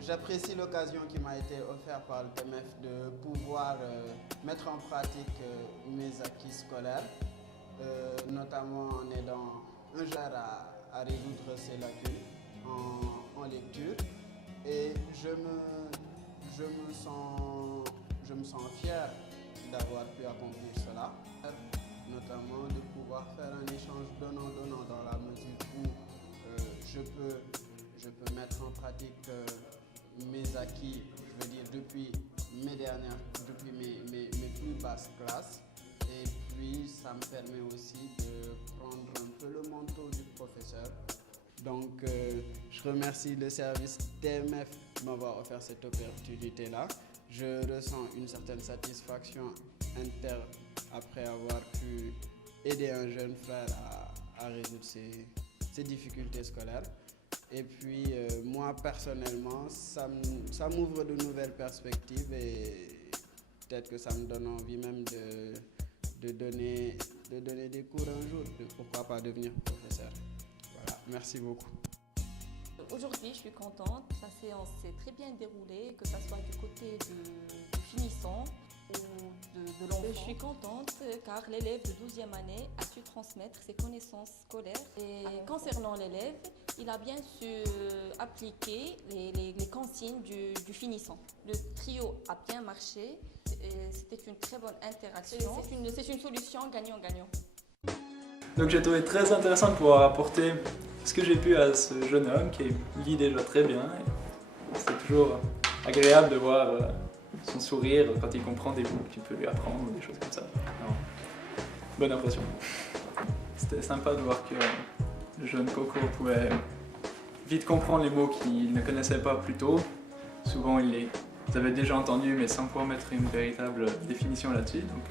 J'apprécie l'occasion qui m'a été offerte par le TMF de pouvoir mettre en pratique mes acquis scolaires, notamment en aidant un jeune à résoudre ses lacunes en lecture. Et je me sens fier d'avoir pu accomplir cela, notamment de pouvoir faire un échange donnant-donnant dans la mesure où je peux mettre en pratique mes acquis, je veux dire, depuis mes plus basses classes. Et puis, ça me permet aussi de prendre un peu le manteau du professeur. Donc, je remercie le service TMF de m'avoir offert cette opportunité-là. Je ressens une certaine satisfaction interne après avoir pu aider un jeune frère à résoudre ses difficultés scolaires. Et puis, moi, personnellement, ça m'ouvre de nouvelles perspectives et peut-être que ça me donne envie même de donner des cours un jour, pourquoi pas devenir professeur. Voilà, merci beaucoup. Aujourd'hui, je suis contente. La séance s'est très bien déroulée, que ce soit du côté du finissant ou de l'enfant. Je suis contente car l'élève de 12e année a su transmettre ses connaissances scolaires. Et concernant l'élève, il a bien su appliquer les consignes du finissant. Le trio a bien marché. C'était une très bonne interaction. C'est une solution gagnant-gagnant. Donc j'ai trouvé très intéressant de pouvoir apporter ce que j'ai pu à ce jeune homme qui lit déjà très bien. C'est toujours agréable de voir son sourire quand il comprend des mots que tu peux lui apprendre ou des choses comme ça. Alors, bonne impression. C'était sympa de voir que le jeune Coco pouvait vite comprendre les mots qu'il ne connaissait pas plus tôt. Souvent il les avait déjà entendus mais sans pouvoir mettre une véritable définition là-dessus. Donc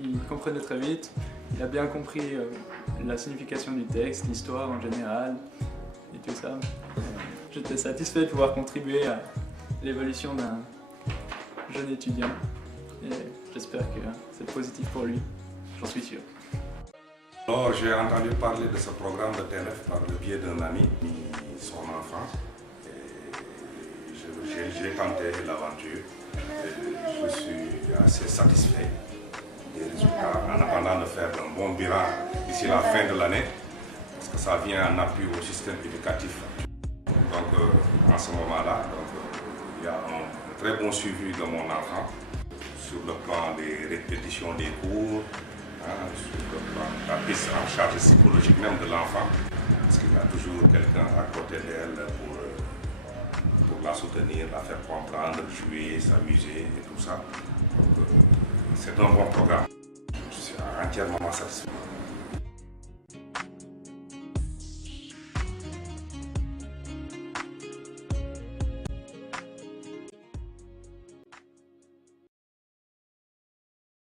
il comprenait très vite. Il a bien compris la signification du texte, l'histoire en général et tout ça. J'étais satisfait de pouvoir contribuer à l'évolution d'un jeune étudiant et j'espère que c'est positif pour lui, j'en suis sûr. Alors, j'ai entendu parler de ce programme de TMF par le biais d'un ami, son enfant. J'ai tenté l'aventure et je suis assez satisfait des résultats en attendant de faire un bon bilan d'ici la fin de l'année parce que ça vient en appui au système éducatif. Donc en ce moment-là, il y a un très bon suivi de mon enfant sur le plan des répétitions des cours, sur le plan de la prise en charge psychologique même de l'enfant parce qu'il y a toujours quelqu'un à côté d'elle pour la soutenir, la faire comprendre, jouer, s'amuser et tout ça. Donc, c'est un bon programme. Je suis entièrement satisfait.